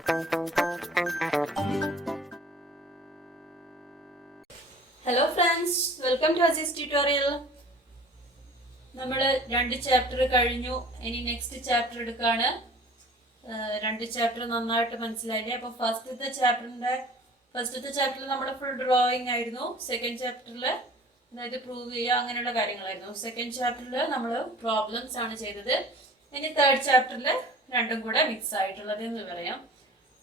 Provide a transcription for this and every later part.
Hello friends, welcome to Azeez tutorial. നമ്മൾ 2 chapter കഴിഞ്ഞു. ഇനി നെക്സ്റ്റ് ചാപ്റ്റർ എടുക്കാണ്. 2 ചാപ്റ്റർ നന്നായിട്ട് മനസ്സിലായില്ലേ? അപ്പോൾ ഫസ്റ്റത്തെ ചാപ്റ്ററിൽ നമ്മൾ ഫുൾ ഡ്രോയിങ് ആയിരുന്നു. സെക്കൻഡ് ചാപ്റ്ററിൽ അതായത് പ്രൂവ് ചെയ്യുക അങ്ങനെയുള്ള കാര്യങ്ങളായിരുന്നു. സെക്കൻഡ് ചാപ്റ്ററിൽ നമ്മൾ പ്രോബ്ലംസ് ആണ് ചെയ്തത്. ഇനി തേർഡ് ചാപ്റ്ററിൽ രണ്ടും കൂടെ മിക്സ് ആയിട്ടുള്ളത് എന്ന് പറയാം.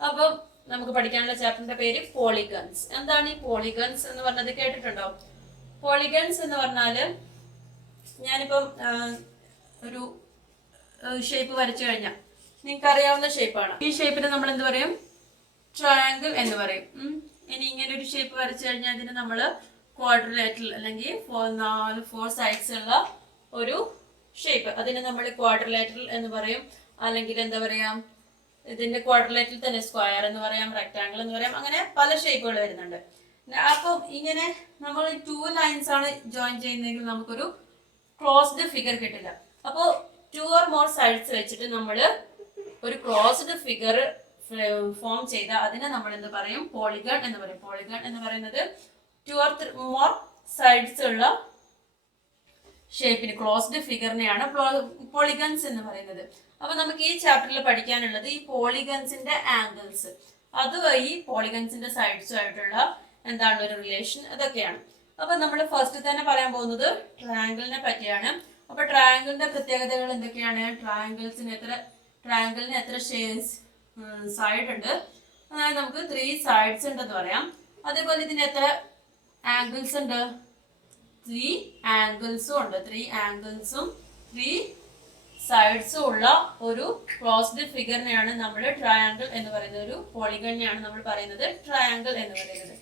അപ്പം നമുക്ക് പഠിക്കാനുള്ള ചാപ്റ്ററിന്റെ പേര് പോളിഗൺസ്. എന്താണ് ഈ പോളിഗൺസ് എന്ന് പറഞ്ഞത്? കേട്ടിട്ടുണ്ടോ? പോളിഗൺസ് എന്ന് പറഞ്ഞാല് ഞാനിപ്പം ഒരു ഷേപ്പ് വരച്ചു കഴിഞ്ഞാൽ നിങ്ങൾക്ക് അറിയാവുന്ന ഷേപ്പാണ്. ഈ ഷേപ്പിന് നമ്മൾ എന്ത് പറയും? ട്രയാങ്കിൾ എന്ന് പറയും. ഇനി ഇങ്ങനെ ഒരു ഷേപ്പ് വരച്ചു കഴിഞ്ഞാൽ അതിന് നമ്മൾ ക്വാഡ്രിലേറ്ററൽ അല്ലെങ്കിൽ 4 സൈഡ്സ് ഉള്ള ഒരു ഷേപ്പ്, അതിന് നമ്മൾ ക്വാഡ്രിലേറ്ററൽ എന്ന് പറയും. അല്ലെങ്കിൽ എന്താ പറയാ, ഇതിന്റെ ക്വാഡ്രിലേറ്ററിൽ തന്നെ സ്ക്വയർ എന്ന് പറയാം, റെക്ടാങ്കിൾ എന്ന് പറയാം. അങ്ങനെ പല ഷേപ്പുകൾ വരുന്നുണ്ട്. അപ്പം ഇങ്ങനെ നമ്മൾ 2 ലൈൻസ് ആണ് ജോയിൻ ചെയ്യുന്നതെങ്കിൽ നമുക്കൊരു ക്ലോസ്ഡ് ഫിഗർ കിട്ടില്ല. അപ്പോൾ 2 or more സൈഡ്സ് വെച്ചിട്ട് നമ്മൾ ഒരു ക്ലോസ്ഡ് ഫിഗർ ഫോം ചെയ്ത അതിനെ നമ്മൾ എന്ത് പറയും? പോളിഗൺ എന്ന് പറയും. പോളിഗൺ എന്ന് പറയുന്നത് 2 or more സൈഡ്സ് ഉള്ള ഷേപ്പിന്, ക്ലോസ്ഡ് ഫിഗറിനെയാണ് പോളിഗൺസ് എന്ന് പറയുന്നത്. അപ്പൊ നമുക്ക് ഈ ചാപ്റ്ററിൽ പഠിക്കാനുള്ളത് ഈ പോളിഗൺസിന്റെ ആംഗിൾസ്, അതുവഴി പോളിഗൺസിന്റെ സൈഡ്സും ആയിട്ടുള്ള എന്താണ് ഒരു റിലേഷൻ, അതൊക്കെയാണ്. അപ്പൊ നമ്മൾ ഫസ്റ്റ് തന്നെ പറയാൻ പോകുന്നത് ട്രയാങ്കിളിനെ പറ്റിയാണ്. അപ്പൊ ട്രയാങ്കിളിന്റെ പ്രത്യേകതകൾ എന്തൊക്കെയാണ്? ട്രയാങ്കിളിന് എത്ര സൈഡ് ഉണ്ട്? അതായത് നമുക്ക് 3 സൈഡ്സ് ഉണ്ടെന്ന് പറയാം. അതേപോലെ ഇതിന് എത്ര ആംഗിൾസ് ഉണ്ട്? 3 ആംഗിൾസും ഉണ്ട്. 3 ആംഗിൾസും 3 സൈഡ്സും ഉള്ള ഒരു ക്ലോസ്ഡ് ഫിഗറിനെയാണ് നമ്മൾ ട്രയാങ്കിൾ എന്ന് പറയുന്നത്. ഒരു പോളിഗണിനെയാണ് നമ്മൾ പറയുന്നത് ട്രയാങ്കിൾ എന്ന് പറയുന്നത്.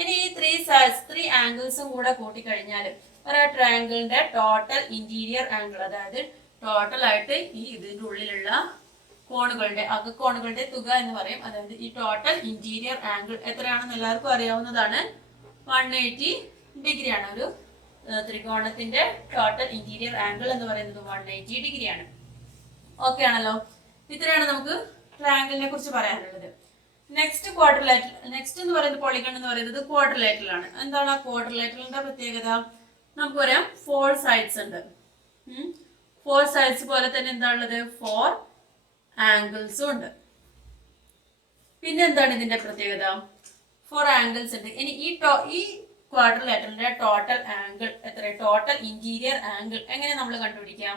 ഇനി ഈ 3 ആംഗിൾസും കൂടെ കൂട്ടിക്കഴിഞ്ഞാൽ ഒരു ട്രയാങ്കിളിന്റെ ടോട്ടൽ ഇന്റീരിയർ ആംഗിൾ, അതായത് ടോട്ടൽ ആയിട്ട് ഈ ഇതിന്റെ ഉള്ളിലുള്ള അകക്കോണുകളുടെ തുക എന്ന് പറയും. അതായത് ഈ ടോട്ടൽ ഇന്റീരിയർ ആംഗിൾ എത്രയാണെന്ന് എല്ലാവർക്കും അറിയാവുന്നതാണ്. 180 ഡിഗ്രിയാണ്. ഒരു ത്രികോണത്തിന്റെ ടോട്ടൽ ഇന്റീരിയർ ആംഗിൾ എന്ന് പറയുന്നത് 180 ഡിഗ്രിയാണ്. ഓക്കെ ആണല്ലോ? ഇത്രയാണ് നമുക്ക് ട്രയാങ്കിളിനെ കുറിച്ച് പറയാനുള്ളത്. നെക്സ്റ്റ് എന്ന് പറയുന്നത് പോളിഗൺ എന്ന് പറയുന്നത് ക്വാഡ്രിലേറ്ററൽ ആണ്. എന്താണ് ക്വാഡ്രിലേറ്ററലിന്റെ പ്രത്യേകത? നമുക്ക് പറയാം 4 സൈഡ്സ് ഉണ്ട്. 4 സൈഡ്സ് പോലെ തന്നെ എന്താണുള്ളത്? 4 ആംഗിൾസും ഉണ്ട്. പിന്നെ എന്താണ് ഇതിന്റെ പ്രത്യേകത? 4 ആംഗിൾസ് ഉണ്ട്. ഇനി ഈ ക്വാഡ്രിലേറ്ററിന്റെ ടോട്ടൽ ആംഗിൾ എത്ര? ടോട്ടൽ ഇന്റീരിയർ ആംഗിൾ എങ്ങനെ നമ്മൾ കണ്ടുപിടിക്കാം?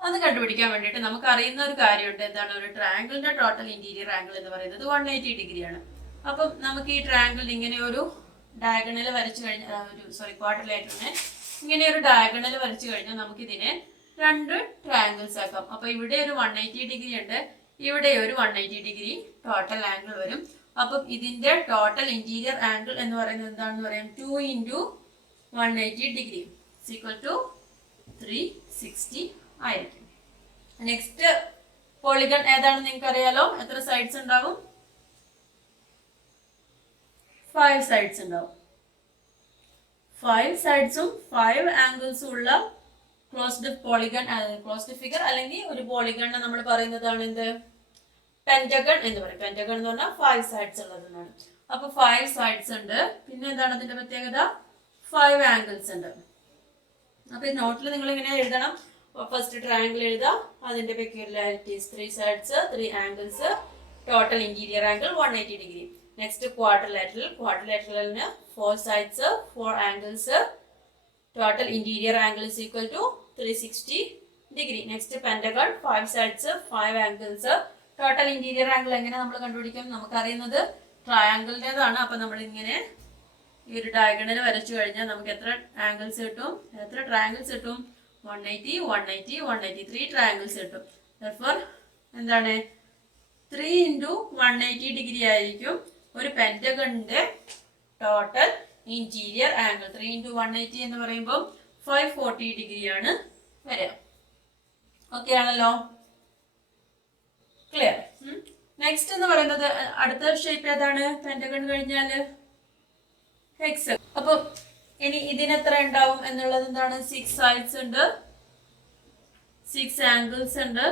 അത് കണ്ടുപിടിക്കാൻ വേണ്ടിയിട്ട് നമുക്ക് അറിയുന്ന ഒരു കാര്യമുണ്ട്. എന്താണ്? ഒരു ട്രയാങ്കിളിന്റെ ടോട്ടൽ ഇന്റീരിയർ ആംഗിൾ എന്ന് പറയുന്നത് 180 ഡിഗ്രിയാണ്. അപ്പം നമുക്ക് ഈ ട്രയാങ്കിളിന് ഇങ്ങനെ ഒരു ഡയഗണൽ വരച്ചു കഴിഞ്ഞാൽ, ക്വാഡ്രിലേറ്ററിന് ഇങ്ങനെ ഒരു ഡയഗണൽ വരച്ചു കഴിഞ്ഞാൽ നമുക്ക് ഇതിനെ 2 ട്രയാങ്കിൾസ് ആക്കാം. അപ്പൊ ഇവിടെ ഒരു 180 ഡിഗ്രി ഉണ്ട്, ഇവിടെ ഒരു 180 ഡിഗ്രി ടോട്ടൽ ആംഗിൾ വരും. അപ്പം ഇതിന്റെ ടോട്ടൽ ഇന്റീരിയർ ആംഗിൾ എന്ന് പറയുന്നത് എന്താണെന്ന് പറയാം? 2 × 180 ഡിഗ്രി = 360 ആയിരിക്കും. നെക്സ്റ്റ് പോളിഗൺ ഏതാണെന്ന് നിങ്ങൾക്ക് അറിയാലോ? എത്ര സൈഡ്സ് ഉണ്ടാവും? 5 സൈഡ്സ് ഉണ്ടാവും. 5 സൈഡ്സും 5 ആംഗിൾസും ഉള്ള ക്ലോസ്ഡ് ഫിഗർ അല്ലെങ്കിൽ ഒരു പോളിഗൺ നമ്മൾ പറയുന്നതാണ് എന്ത്? പെന്റഗൺ എന്ന് പറയും. പെന്റഗൺ എന്ന് പറഞ്ഞാൽ 5 സൈഡ്സ് ഉള്ളതെന്നാണ്. അപ്പൊ 5 സൈഡ്സ് ഉണ്ട്. പിന്നെ എന്താണ് അതിന്റെ പ്രത്യേകത? 5 ആംഗിൾസ് ഉണ്ട്. അപ്പൊ ഈ നോട്ടിൽ നിങ്ങൾ ഇങ്ങനെ എഴുതണം. ഫസ്റ്റ് ട്രയാങ്കിൾ എഴുതാം, അതിന്റെ peculiarities: 3 sides, 3 angles, total interior angle 180 degree. Next ക്വാഡ്രിലേറ്ററലിന് 4 sides, 4 angles, total interior angle = 360 degree. Next pentagon, 5 sides, 5 angles, total interior angle എങ്ങനെ നമ്മൾ കണ്ടുപിടിക്കും? നമുക്കറിയുന്നത് ട്രയാങ്കിളിൻ്റെതാണ്. അപ്പൊ നമ്മൾ ഇങ്ങനെ ഈ ഒരു ഡയഗണൽ വരച്ചു കഴിഞ്ഞാൽ നമുക്ക് എത്ര ആംഗിൾസ് കിട്ടും? എത്ര ട്രയാങ്കിൾസ് കിട്ടും? 180, 180, 180. 3 ട്രയാങ്കിൾസ് കിട്ടും. Therefore എന്താണ്? 3 × 180 ഡിഗ്രി ആയിരിക്കും ഒരു പെന്റഗണിന്റെ ടോട്ടൽ ഇന്റീരിയർ ആംഗിൾ. 3 × 180 എന്ന് പറയുമ്പോൾ 540 ഡിഗ്രിയാണ് വരിക. ഓക്കെ ആണല്ലോ? ക്ലിയർ? നെക്സ്റ്റ് എന്ന് പറയുന്നത് അടുത്ത ഷേപ്പ് ഏതാണ്? പെന്റഗൺ കഴിഞ്ഞാല് ഹെക്സഗൺ. അപ്പൊ ഇനി ഇതിനെത്ര ഉണ്ടാവും എന്നുള്ളത് എന്താണ്? 6 സൈഡ്സ് ഉണ്ട്, 6 ആംഗിൾസ് ഉണ്ട്.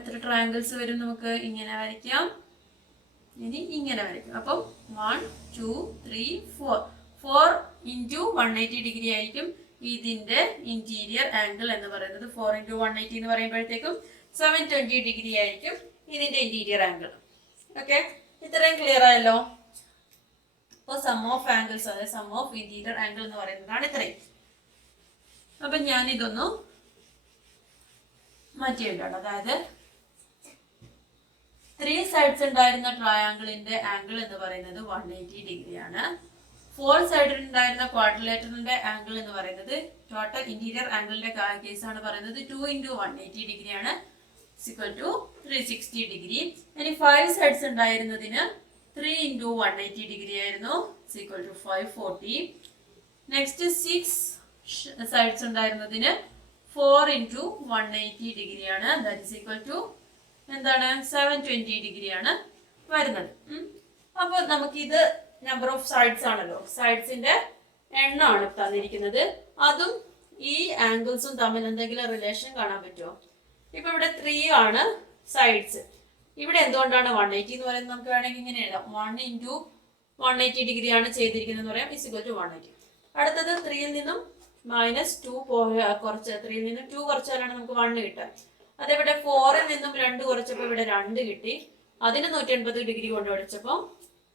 എത്ര ട്രയാങ്കിൾസ് വരും? നമുക്ക് ഇങ്ങനെ വരയ്ക്കാം, ഇനി ഇങ്ങനെ വരയ്ക്കും. അപ്പം 1 2 3 4 4 × 180 ഡിഗ്രി ആയിരിക്കും ഇതിന്റെ ഇന്റീരിയർ ആംഗിൾ എന്ന് പറയുന്നത്. 4 × 180 എന്ന് പറയുമ്പോഴത്തേക്കും 720 ഡിഗ്രി ആയിരിക്കും ഇതിന്റെ ഇന്റീരിയർ ആംഗിൾ. ഓക്കെ, ഇത്രയും ക്ലിയർ ആയല്ലോ. അപ്പോൾ സം ഓഫ് ആംഗിൾസ്, അതായത് സം ഓഫ് ഇന്റീരിയർ ആംഗിൾ എന്ന് പറയുന്നതാണ് ഇത്രയും. അപ്പൊ ഞാൻ ഇതൊന്നു മാറ്റിയിട്ടുണ്ട്. അതായത് 3 സൈഡ്സ് ഉണ്ടായിരുന്ന ട്രയാങ്കിളിന്റെ ആംഗിൾ എന്ന് പറയുന്നത് 180 ഡിഗ്രിയാണ്. 4 സൈഡിൽ ഉണ്ടായിരുന്ന ക്വാഡ്രിലേറ്ററിന്റെ ആംഗിൾ എന്ന് പറയുന്നത്, ടോട്ടൽ ഇന്റീരിയർ ആംഗിളിന്റെ കേസാണ് പറയുന്നത്, 2 × 180 ഡിഗ്രിയാണ്, ഈക്വൽ ടു 360 ഡിഗ്രി. ഇനി 5 സൈഡ്സ് ഉണ്ടായിരുന്നതിന് 3 × 180 ഡിഗ്രി ആയിരുന്നു, ഈക്വൽ ടു 540. നെക്സ്റ്റ് 6 സൈഡ്സ് ഉണ്ടായിരുന്നതിന് 4 × 180 ഡിഗ്രിയാണ്, ദാറ്റ് ഈസ് ഈക്വൽ ടു എന്താണ് 720 ഡിഗ്രിയാണ് വരുന്നത്. അപ്പൊ നമുക്കിത് നമ്പർ ഓഫ് സൈഡ്സ് ആണല്ലോ, സൈഡ്സിന്റെ എണ്ണമാണ് തന്നിരിക്കുന്നത്. അതും ഈ ആംഗിൾസും തമ്മിൽ എന്തെങ്കിലും റിലേഷൻ കാണാൻ പറ്റുമോ? ഇപ്പൊ ഇവിടെ 3 ആണ് സൈഡ്സ്. ഇവിടെ എന്തുകൊണ്ടാണ് 180 എന്ന് പറയുന്നത്? നമുക്ക് വേണമെങ്കിൽ ഇങ്ങനെ എഴുതാം, 1 × 180 ഡിഗ്രിയാണ് ചെയ്തിരിക്കുന്നത് എന്ന് പറയാം, ഈക്വൽ ടു 180. അടുത്തത് 3യിൽ നിന്നും -2 കുറച്ച്, 3യിൽ നിന്നും 2 കുറച്ചാലാണ് നമുക്ക് 1 കിട്ടുക. അതേപോലെ 4ൽ നിന്നും 2 കുറച്ചപ്പോൾ ഇവിടെ 2 കിട്ടി, അതിന് 180 ഡിഗ്രി കൊണ്ട് അടിച്ചപ്പോൾ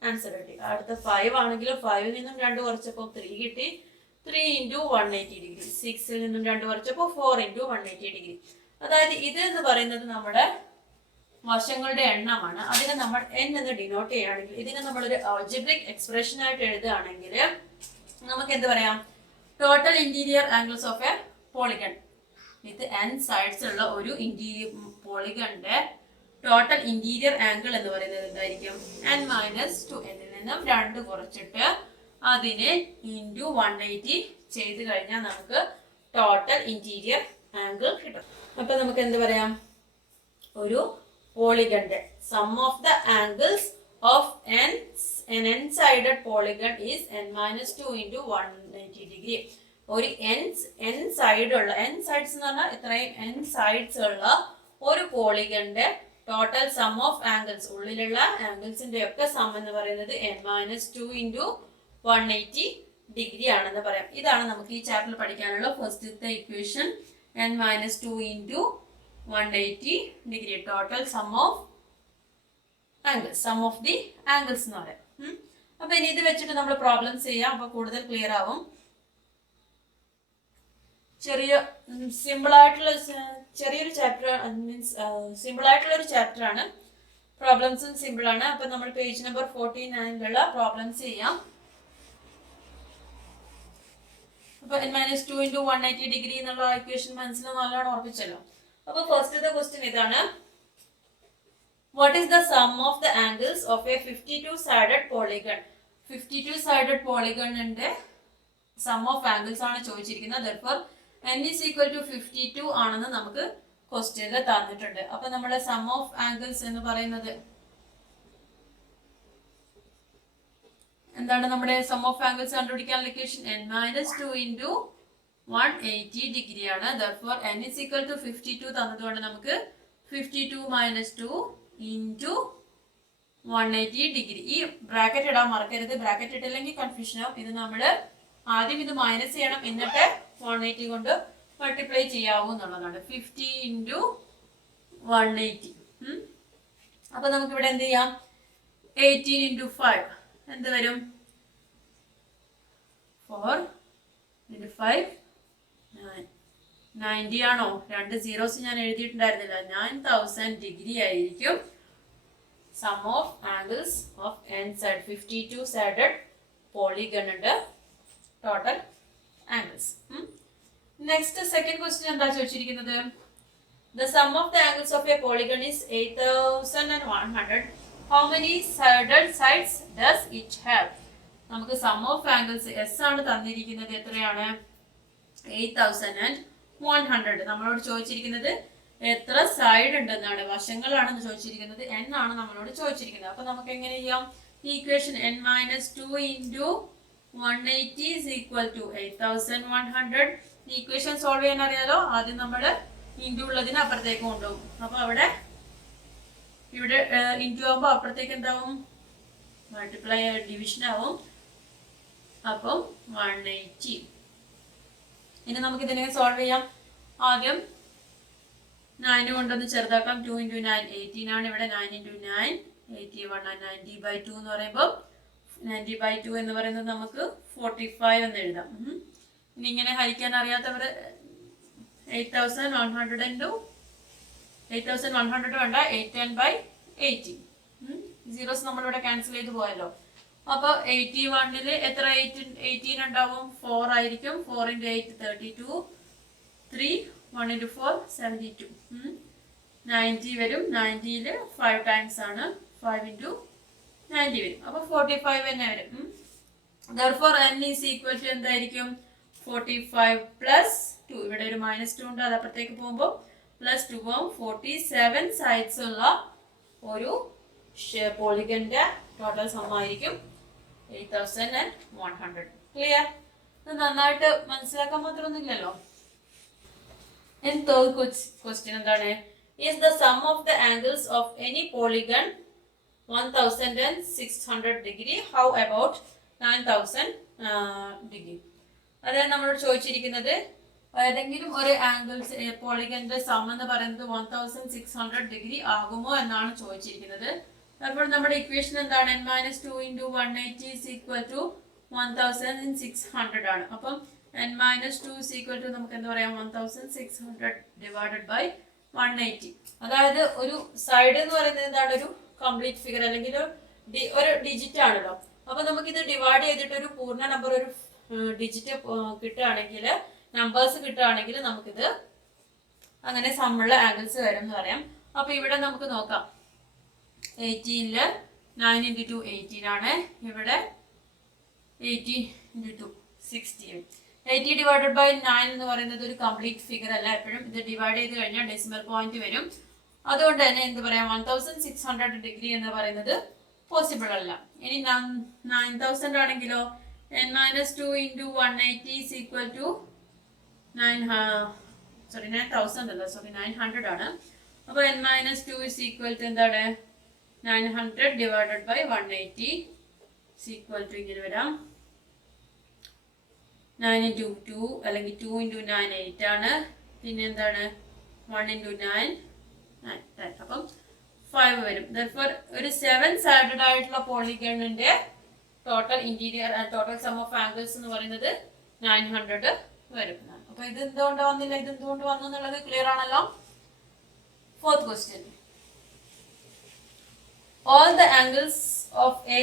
ആൻസർ കിട്ടി. അടുത്ത 5 ആണെങ്കിലും 5ൽ നിന്നും 2 കുറച്ചപ്പോൾ 3 കിട്ടി, 3 × 180 ഡിഗ്രി. 6ൽ നിന്നും 2 കുറച്ചപ്പോൾ 4 × 180 ഡിഗ്രി. അതായത് ഇത് എന്ന് പറയുന്നത് നമ്മുടെ വശങ്ങളുടെ എണ്ണമാണ്. അതിനെ നമ്മൾ n എന്ന് ഡിനോട്ട് ചെയ്യുകയാണെങ്കിൽ, ഇതിനെ നമ്മളൊരു ആൾജിബ്രിക് എക്സ്പ്രഷൻ ആയിട്ട് എഴുതുകയാണെങ്കിൽ നമുക്ക് എന്ത് പറയാം? Total interior angles of A polygon with n sides ഉള്ള ഒരു ഇന്റീരിയർ പോളിഗണിന്റെ ടോട്ടൽ ഇന്റീരിയർ ആംഗിൾ എന്ന് പറയുന്നത് എന്തായിരിക്കും? n-2. എന്നിൽ നിന്നും 2 കുറച്ചിട്ട് അതിനെ × 180 ചെയ്ത് കഴിഞ്ഞാൽ നമുക്ക് ടോട്ടൽ ഇന്റീരിയർ ആംഗിൾ കിട്ടും. അപ്പൊ നമുക്ക് എന്ത് പറയാം? ഒരു പോളിഗണിന്റെ sum of the angles of an n-sided polygon is n-2 × 180 degree. ഒരു n സൈഡ് ഉള്ള, n സൈഡ്സ് എന്ന് പറഞ്ഞാൽ ഇത്രയും n സൈഡ്സ് ഉള്ള ഒരു പോളിഗണിന്റെ ടോട്ടൽ സം ഓഫ് ആംഗിൾസ്, ഉള്ളിലുള്ള ആംഗിൾസിന്റെ ഒക്കെ സം എന്ന് പറയുന്നത് n-2 × 180 ഡിഗ്രി ആണെന്ന് പറയാം. ഇതാണ് നമുക്ക് ഈ ചാപ്റ്ററിൽ പഠിക്കാനുള്ള ഫസ്റ്റത്തെ equation, n-2 × 180 degree, total sum of angles, sum of the angles എന്ന് പറയാം. അപ്പൊ ഇനി ഇത് വെച്ചിട്ട് നമ്മൾ പ്രോബ്ലംസ് ചെയ്യാം, അപ്പൊ കൂടുതൽ ക്ലിയർ ആവും. ചെറിയൊരു ചാപ്റ്റർ, മീൻസ് സിമ്പിൾ ആയിട്ടുള്ള ഒരു ചാപ്റ്റർ ആണ്. പ്രോബ്ലംസും സിമ്പിൾ ആണ്. അപ്പൊ നമ്മൾ പേജ് നമ്പർ 49 പ്രോബ്ലംസ് ചെയ്യാം. അപ്പൊ n-2 × 180 ഡിഗ്രി എന്നുള്ള ഇക്വേഷൻ മനസ്സിൽ നല്ലോണം ഓർപ്പിച്ചല്ലോ. അപ്പൊ ഫസ്റ്റത്തെ ക്വസ്റ്റ്യൻ ഇതാണ്, what is the sum of the angles of a 52 sided polygon? 52 sided പോളിഗണിന്റെ സം ഓഫ് ആംഗിൾസ് ആണ് ചോദിച്ചിരിക്കുന്നത്. therefore n is equal to 52 ആണെന്ന് നമുക്ക് ക്വസ്റ്റ്യനിൽ തന്നിട്ടുണ്ട്. അപ്പൊ നമ്മുടെ സം ഓഫ് ആംഗിൾസ് എന്ന് പറയുന്നത് എന്താണ്? നമ്മുടെ സം ഓഫ് ആംഗിൾസ് കണ്ടുപിടിക്കാനുള്ള ഇക്വേഷൻ n-2 × 180 ഡിഗ്രി ആണ്. therefore n is equal to 52 തന്നതുകൊണ്ട് നമുക്ക് 52 - 2 × 180 ഡിഗ്രി. ഈ ബ്രാക്കറ്റ് ഇടാൻ മറക്കരുത്, ബ്രാക്കറ്റ് ഇട്ടില്ലെങ്കിൽ കൺഫ്യൂഷൻ ആവും. ഇത് നമ്മൾ ആദ്യം ഇത് മൈനസ് ചെയ്യണം, എന്നിട്ട് 180 കൊണ്ട് മൾട്ടിപ്ലൈ ചെയ്യാവൂ എന്നുള്ളതാണ്. 50 × 180. അപ്പൊ നമുക്ക് ഇവിടെ എന്ത് ചെയ്യാം? 18 × 5 എന്ത് വരും? 4 × 5 9. 90 ആണോ? 2 സീറോസ് ഞാൻ എഴുതിയിട്ടുണ്ടായിരുന്നില്ല. 9000 ഡിഗ്രി ആയിരിക്കും sum of angles of n side 52 sided പോളിഗണിന്റെ total angles. Next second question എന്താ ചോദിച്ചിരിക്കുന്നത്? The sum of the angles of a polygon is 8100. How many sided sides does it have? നമുക്ക് സം ഓഫ് ആംഗിൾസ് എസ് ആണ് തന്നിരിക്കുന്നത്. എത്രയാണ്? 8100. നമ്മളോട് ചോദിച്ചിരിക്കുന്നത് എത്ര സൈഡ് ഉണ്ടെന്നാണ്, വശങ്ങളാണെന്ന് ചോദിച്ചിരിക്കുന്നത്. n ആണ് നമ്മളോട് ചോദിച്ചിരിക്കുന്നത്. അപ്പൊ നമുക്ക് എങ്ങനെ ചെയ്യാം? ഈ equation n-2 × 180 is equal to 8100. ഈ ഇക്വേഷൻ സോൾവ് ചെയ്യാൻ അറിയാലോ. ആദ്യം നമ്മൾ ഇൻഡു ഉള്ളതിന് അപ്പുറത്തേക്ക് കൊണ്ടുപോകും. അപ്പൊ അവിടെ ഇവിടെ ഇൻറ്റു ആകുമ്പോൾ അപ്പുറത്തേക്ക് എന്താവും മൾട്ടിപ്ലൈ ഡിവിഷൻ ആവും. അപ്പം 180. ഇനി നമുക്ക് ഇതിനെ സോൾവ് ചെയ്യാം. ആദ്യം 9 കൊണ്ടൊന്ന് ചെറുതാക്കാം. 2 × 9 18 ആണ്. ഇവിടെ 9 × 9 81 90/2 എന്ന് പറയുമ്പോൾ 90/2 എന്ന് പറയുന്നത് നമുക്ക് 45 എന്ന് എഴുതാം. ഇനി ഇങ്ങനെ ഹരിക്കാൻ അറിയാത്തവർ 8100 വേണ്ട 810/80. സീറോസ് നമ്മളിവിടെ ക്യാൻസൽ ചെയ്ത് പോയല്ലോ. അപ്പോൾ 81 എത്ര 18 ഉണ്ടാവും? 4 ആയിരിക്കും. 4 × 8 32. 3 1 × 4 72. 90 വരും. 90 5 ടൈംസ് ആണ്. 5 × 90 വരും. അപ്പോൾ 45 തന്നെ വരും. therefore n is equal to എന്തായിരിക്കും? 45 + 2. ഇവിടെ ഒരു -2 ഉണ്ട്. അത് അപ്പുറത്തേക്ക് പോകുമ്പോൾ +2 ആവും. 47 സൈഡ്സ് ഉള്ള ഒരു പോളിഗന്റെ ടോട്ടൽ സം ആയിരിക്കും 8100. ക്ലിയർ? ഇത് നന്നായിട്ട് മനസ്സിലാക്കാൻ മാത്രമൊന്നുമില്ലല്ലോ. In third question എന്താണ്? Is the sum of the angles of any polygon 1600 degree? How about 9000 degree? അതായത് നമ്മളോട് ചോദിച്ചിരിക്കുന്നത് ഏതെങ്കിലും ഒരു ആംഗിൾസ് പോളിഗന്റെ സം എന്ന് പറയുന്നത് 1600 ഡിഗ്രി ആകുമോ എന്നാണ് ചോദിച്ചിരിക്കുന്നത്. അപ്പോൾ നമ്മുടെ ഇക്വേഷൻ എന്താണ്? n - 2 × 180 = 1600 ആണ്. അപ്പം n - 2 നമുക്ക് എന്താ പറയാം? 1600 / 180. അതായത് ഒരു സൈഡ് എന്ന് പറയുന്നത് എന്താണ്? ഒരു കംപ്ലീറ്റ് ഫിഗർ അല്ലെങ്കിൽ ഒരു ഡിജിറ്റ് ആണല്ലോ. അപ്പൊ നമുക്കിത് ഡിവൈഡ് ചെയ്തിട്ട് ഒരു പൂർണ്ണ നമ്പർ ഒരു ഡിജിറ്റ് കിട്ടുകയാണെങ്കിൽ, നമ്പേഴ്സ് കിട്ടുകയാണെങ്കിൽ നമുക്കിത് അങ്ങനെ സമ്മുള്ള ആംഗിൾസ് വരും എന്ന് പറയാം. അപ്പൊ ഇവിടെ നമുക്ക് നോക്കാം. 18 9 × 2 18 ആണ്. ഇവിടെ 80 × 2 60. 80 / 9 എന്ന് പറയുന്നത് ഒരു കംപ്ലീറ്റ് ഫിഗർ അല്ല. എപ്പോഴും ഇത് ഡിവൈഡ് ചെയ്ത് കഴിഞ്ഞാൽ ഡെസിമൽ പോയിന്റ് വരും. അതുകൊണ്ട് തന്നെ എന്ത് പറയാം? 1600 ഡിഗ്രി എന്ന് പറയുന്നത് പോസിബിൾ അല്ല. ഇനി 9000 ആണെങ്കിലോ n - 2 × 180 = 900 ആണ്. അപ്പൊ n - 2 = എന്താണ്? 900 / 180 ഇങ്ങനെ വരാം. 9 × 2 അല്ലെങ്കിൽ 2 × 9 8 ആണ്. പിന്നെ എന്താണ്? 1 × 9 9. അപ്പം 5 വരും. therefore ഒരു 7 സൈഡഡ് ആയിട്ടുള്ള പോളിഗണിന്റെ total interior total sum of angles എന്ന് പറയുന്നത് 900 വരും. അപ്പൊ ഇത് എന്തുകൊണ്ട് വന്നില്ല, ഇത് എന്തുകൊണ്ട് വന്നു എന്നുള്ളത് ക്ലിയർ ആണല്ലോ. Fourth question. All the angles of a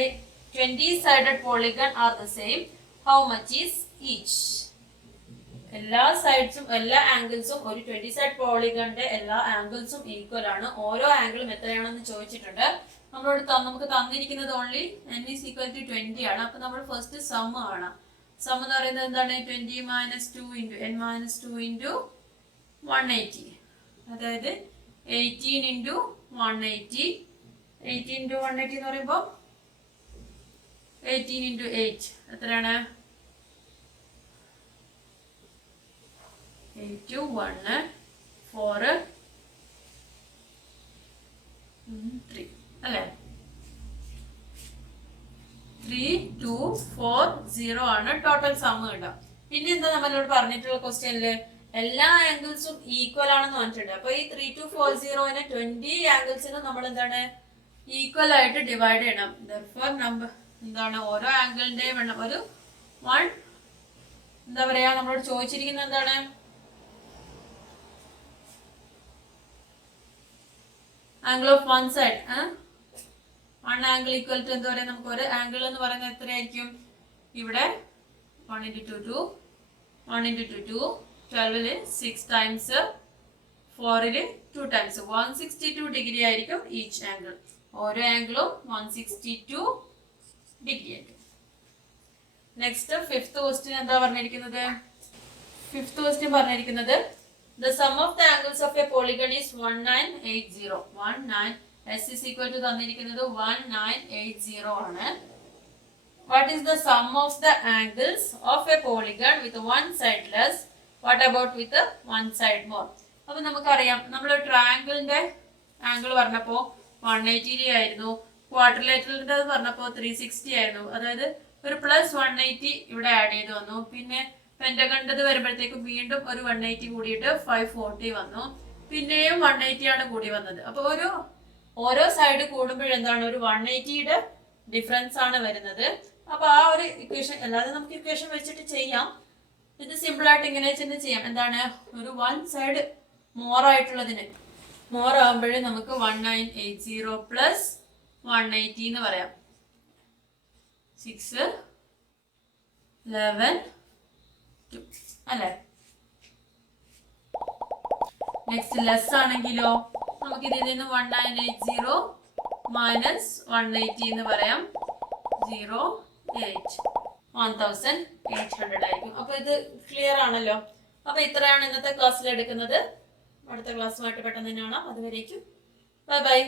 20-sided polygon are the same. How much is each? എല്ലാ സൈഡ്സും എല്ലാ ആംഗിൾസും ഒരു 20 സൈഡ് പോളിഗണിന്റെ എല്ലാ ആംഗിൾസും ഈക്വൽ ആണ്. ഓരോ ആംഗിളും എത്രയാണെന്ന് ചോദിച്ചിട്ടുണ്ട്. നമുക്ക് തന്നിരിക്കുന്നത് ഓൺലി n = 20 ആണ്. അപ്പൊ നമ്മൾ ഫസ്റ്റ് സം ആണ്. സം എന്ന് പറയുന്നത് എന്താണ്? 20 - 2 × n - 2 × 180. അതായത് 18 × 180. 18 × 180 എന്ന് പറയുമ്പോൾ 18 × 8 എത്രയാണ്? 8 1 4 3 അല്ലേ? 3 2 4 0 ആണ് ടോട്ടൽ സം കിട്ടുക. പിന്നെ എന്താ നമ്മളോട് പറഞ്ഞിട്ടുള്ള ക്വസ്റ്റ്യനില് എല്ലാ ആംഗിൾസും ഈക്വൽ ആണെന്ന് പറഞ്ഞിട്ടുണ്ട്. അപ്പൊ ഈ 3240 20 ആംഗിൾസിന് നമ്മൾ എന്താണ് ഈക്വൽ ആയിട്ട് ഡിവൈഡ് ചെയ്യണം. therefore നമ്പർ എന്താണ്? ഓരോ ആംഗിളിന്റെയും എണ്ണം ഒരു 1 എന്താ പറയാ നമ്മളോട് ചോദിച്ചിരിക്കുന്നത് എന്താണ്? Angle of one side. One angle equal to എന്താ പറയാ? നമുക്ക് ഒരു ആംഗിൾ എന്ന് പറയുന്നത് എത്രയായിരിക്കും? ഇവിടെ 1 × 2 2 1 × 2 2 12 6 ടൈംസ് 4 2 ടൈംസ് 162 ഡിഗ്രി ആയിരിക്കും ഈച്ച് ആംഗിൾ. ഓരോ ആംഗിളും 162 ഡിഗ്രി ആയിരിക്കും. നെക്സ്റ്റ് ഫിഫ്ത്ത് ക്വസ്റ്റ്യൻ എന്താ പറഞ്ഞിരിക്കുന്നത്? ഫിഫ്ത്ത് ക്വസ്റ്റ്യൻ പറഞ്ഞിരിക്കുന്നത് the sum of the angles of a polygon is 1980. 19 s is equal to തന്നിരിക്കുന്നത് 1980 ആണ്. What is the sum of the angles of a polygon with one side less? What about with one side more? അപ്പോൾ നമുക്കറിയാം നമ്മൾ ട്രയാങ്കിളിന്റെ angle പറഞ്ഞപ്പോൾ 180 ആയിരുന്നു. ക്വാഡ്രിലേറ്ററലിന്റെ പറഞ്ഞപ്പോൾ 360 ആയിരുന്നു. അതായത് ഒരു +180 ഇവിടെ ആഡ് ചെയ്ത് വന്നു. പിന്നെ പെന്റഗണ്ടത് വരുമ്പോഴത്തേക്കും വീണ്ടും ഒരു 180 കൂടിയിട്ട് 540 വന്നു. പിന്നെയും 180 ആണ് കൂടി വന്നത്. അപ്പൊ ഓരോ സൈഡ് കൂടുമ്പോഴെന്താണ് ഒരു 180യുടെ ഡിഫറൻസ് ആണ് വരുന്നത്. അപ്പൊ ആ ഒരു ഇക്വേഷൻ അല്ലാതെ നമുക്ക് ഇക്വേഷൻ വെച്ചിട്ട് ചെയ്യാം. ഇത് സിമ്പിൾ ആയിട്ട് ഇങ്ങനെ തന്നെ ചെയ്യാം. എന്താണ് ഒരു 1 സൈഡ് മോർ ആയിട്ടുള്ളതിന് മോർ ആകുമ്പോഴേ നമുക്ക് 1980 പ്ലസ് 180 എന്ന് പറയാം. 6 11 2 അല്ലേ? നെക്സ്റ്റ് ലെസ് ആണെങ്കിലോ നമുക്ക് ഇതിൽ നിന്ന് 1980 മൈനസ് 180 എന്ന് പറയാം. 08 1800 ആയിരിക്കും. അപ്പൊ ഇത് ക്ലിയർ ആണല്ലോ. അപ്പൊ ഇത്രയാണ് ഇന്നത്തെ ക്ലാസ്സിൽ എടുക്കുന്നത്. അടുത്ത ക്ലാസ്സുമായിട്ട് പെട്ടെന്ന് തന്നെ കാണാം. അതുവരേക്കും ബൈ ബൈ.